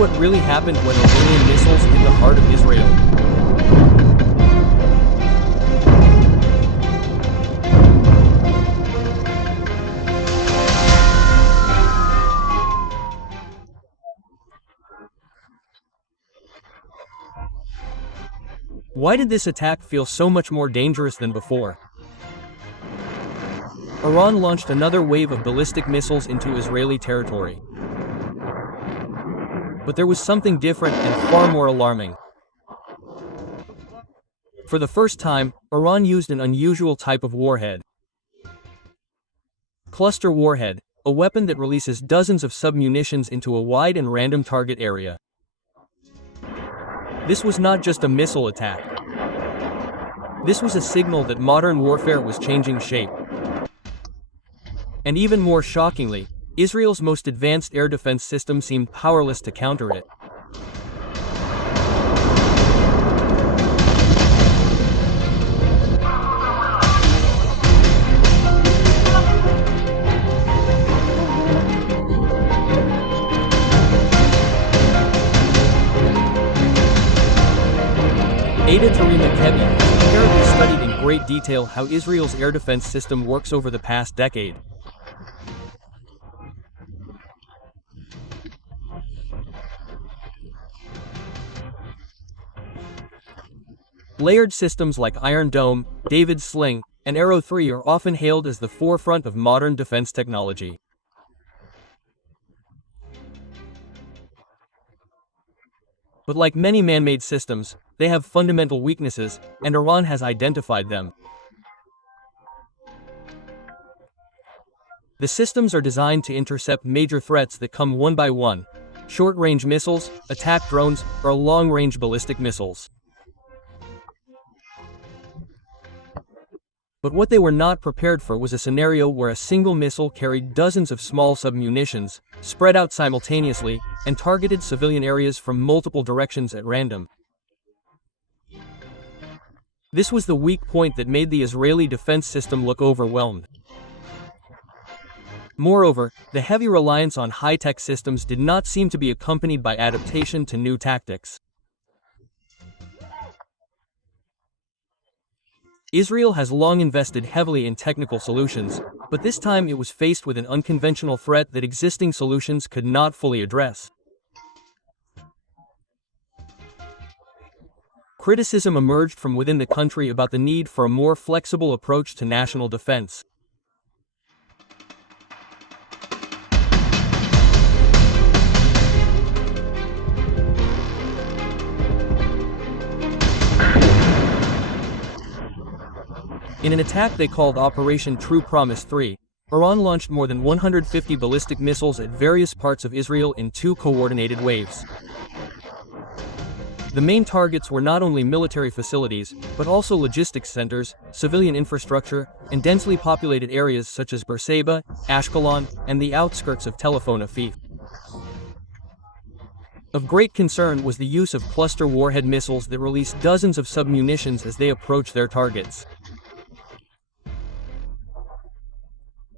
what really happened when Iranian missiles hit the heart of Israel. Why did this attack feel so much more dangerous than before? Iran launched another wave of ballistic missiles into Israeli territory. But there was something different and far more alarming. For the first time, Iran used an unusual type of warhead. Cluster warhead, a weapon that releases dozens of submunitions into a wide and random target area. This was not just a missile attack. This was a signal that modern warfare was changing shape. And even more shockingly, Israel's most advanced air defense system seemed powerless to counter it. Ada Tarima Kebi has apparently studied in great detail how Israel's air defense system works over the past decade. Layered systems like Iron Dome, David's Sling, and Arrow 3 are often hailed as the forefront of modern defense technology. But like many man-made systems, they have fundamental weaknesses, and Iran has identified them. The systems are designed to intercept major threats that come one by one: short-range missiles, attack drones, or long-range ballistic missiles. But what they were not prepared for was a scenario where a single missile carried dozens of small submunitions, spread out simultaneously, and targeted civilian areas from multiple directions at random. This was the weak point that made the Israeli defense system look overwhelmed. Moreover, the heavy reliance on high-tech systems did not seem to be accompanied by adaptation to new tactics. Israel has long invested heavily in technical solutions, but this time it was faced with an unconventional threat that existing solutions could not fully address. Criticism emerged from within the country about the need for a more flexible approach to national defense. In an attack they called Operation True Promise 3, Iran launched more than 150 ballistic missiles at various parts of Israel in 2 coordinated waves. The main targets were not only military facilities, but also logistics centers, civilian infrastructure, and densely populated areas such as Beersheba, Ashkelon, and the outskirts of Tel Aviv. Of great concern was the use of cluster warhead missiles that released dozens of submunitions as they approached their targets.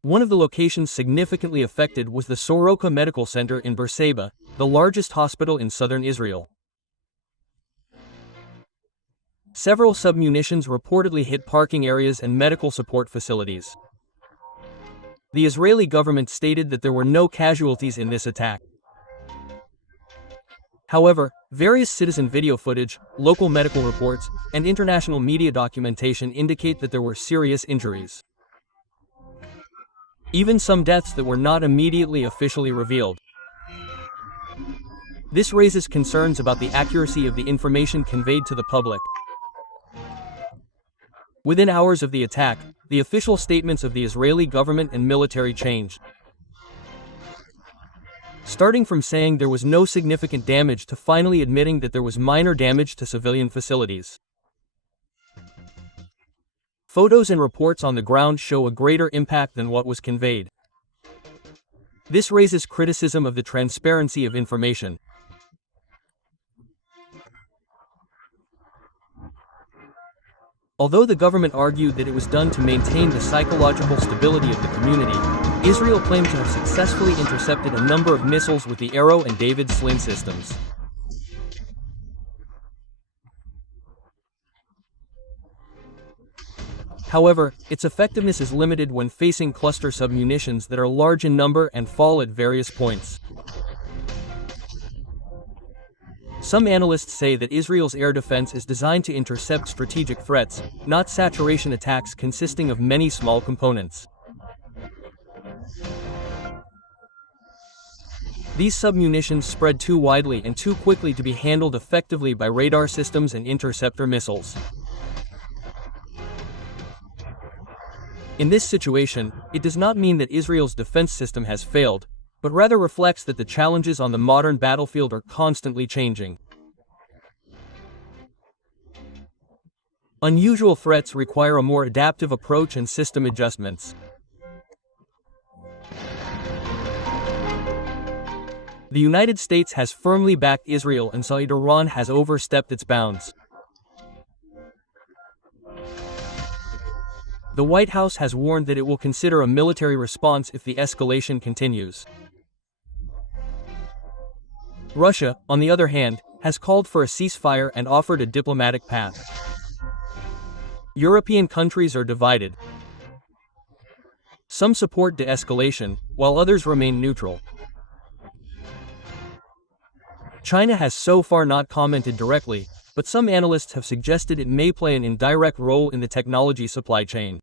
One of the locations significantly affected was the Soroka Medical Center in Beersheba, the largest hospital in southern Israel. Several submunitions reportedly hit parking areas and medical support facilities. The Israeli government stated that there were no casualties in this attack. However, various citizen video footage, local medical reports, and international media documentation indicate that there were serious injuries. Even some deaths that were not immediately officially revealed. This raises concerns about the accuracy of the information conveyed to the public. Within hours of the attack, the official statements of the Israeli government and military changed. Starting from saying there was no significant damage to finally admitting that there was minor damage to civilian facilities. Photos and reports on the ground show a greater impact than what was conveyed. This raises criticism of the transparency of information. Although the government argued that it was done to maintain the psychological stability of the community, Israel claimed to have successfully intercepted a number of missiles with the Arrow and David Sling systems. However, its effectiveness is limited when facing cluster submunitions that are large in number and fall at various points. Some analysts say that Israel's air defense is designed to intercept strategic threats, not saturation attacks consisting of many small components. These submunitions spread too widely and too quickly to be handled effectively by radar systems and interceptor missiles. In this situation, it does not mean that Israel's defense system has failed, but rather reflects that the challenges on the modern battlefield are constantly changing. Unusual threats require a more adaptive approach and system adjustments. The United States has firmly backed Israel and said Iran has overstepped its bounds. The White House has warned that it will consider a military response if the escalation continues. Russia, on the other hand, has called for a ceasefire and offered a diplomatic path. European countries are divided. Some support de-escalation, while others remain neutral. China has so far not commented directly, but some analysts have suggested it may play an indirect role in the technology supply chain.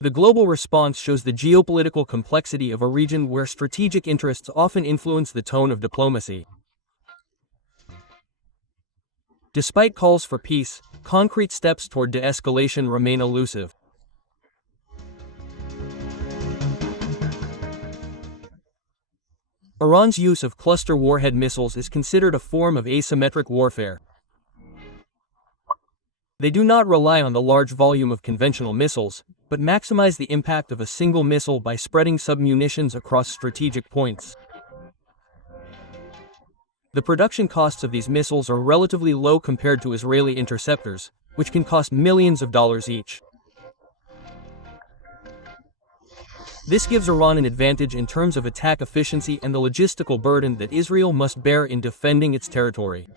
The global response shows the geopolitical complexity of a region where strategic interests often influence the tone of diplomacy. Despite calls for peace, concrete steps toward de-escalation remain elusive. Iran's use of cluster warhead missiles is considered a form of asymmetric warfare. They do not rely on the large volume of conventional missiles, but maximize the impact of a single missile by spreading submunitions across strategic points. The production costs of these missiles are relatively low compared to Israeli interceptors, which can cost millions of dollars each. This gives Iran an advantage in terms of attack efficiency and the logistical burden that Israel must bear in defending its territory.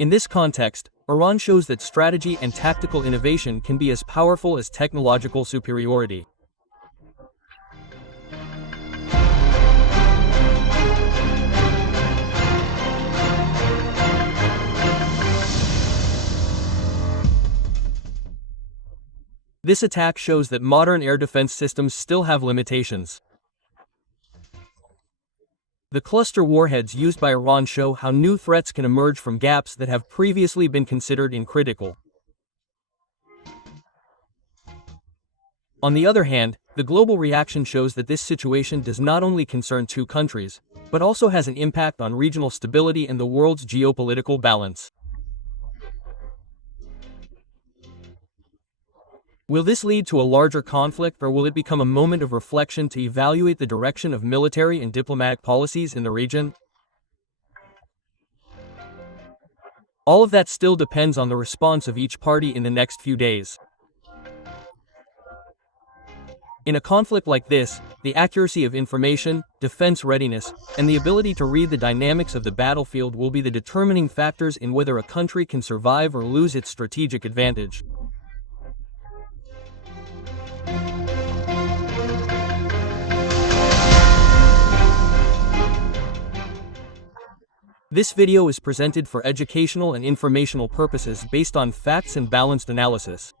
In this context, Iran shows that strategy and tactical innovation can be as powerful as technological superiority. This attack shows that modern air defense systems still have limitations. The cluster warheads used by Iran show how new threats can emerge from gaps that have previously been considered uncritical. On the other hand, the global reaction shows that this situation does not only concern two countries, but also has an impact on regional stability and the world's geopolitical balance. Will this lead to a larger conflict, or will it become a moment of reflection to evaluate the direction of military and diplomatic policies in the region? All of that still depends on the response of each party in the next few days. In a conflict like this, the accuracy of information, defense readiness, and the ability to read the dynamics of the battlefield will be the determining factors in whether a country can survive or lose its strategic advantage. This video is presented for educational and informational purposes based on facts and balanced analysis.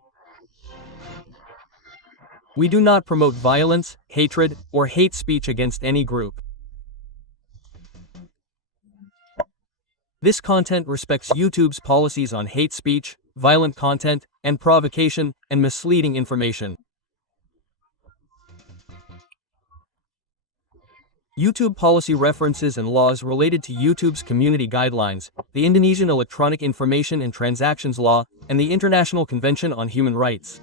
We do not promote violence, hatred, or hate speech against any group. This content respects YouTube's policies on hate speech, violent content, and provocation, and misleading information. YouTube policy references and laws related to YouTube's community guidelines, the Indonesian Electronic Information and Transactions Law, and the International Convention on Human Rights.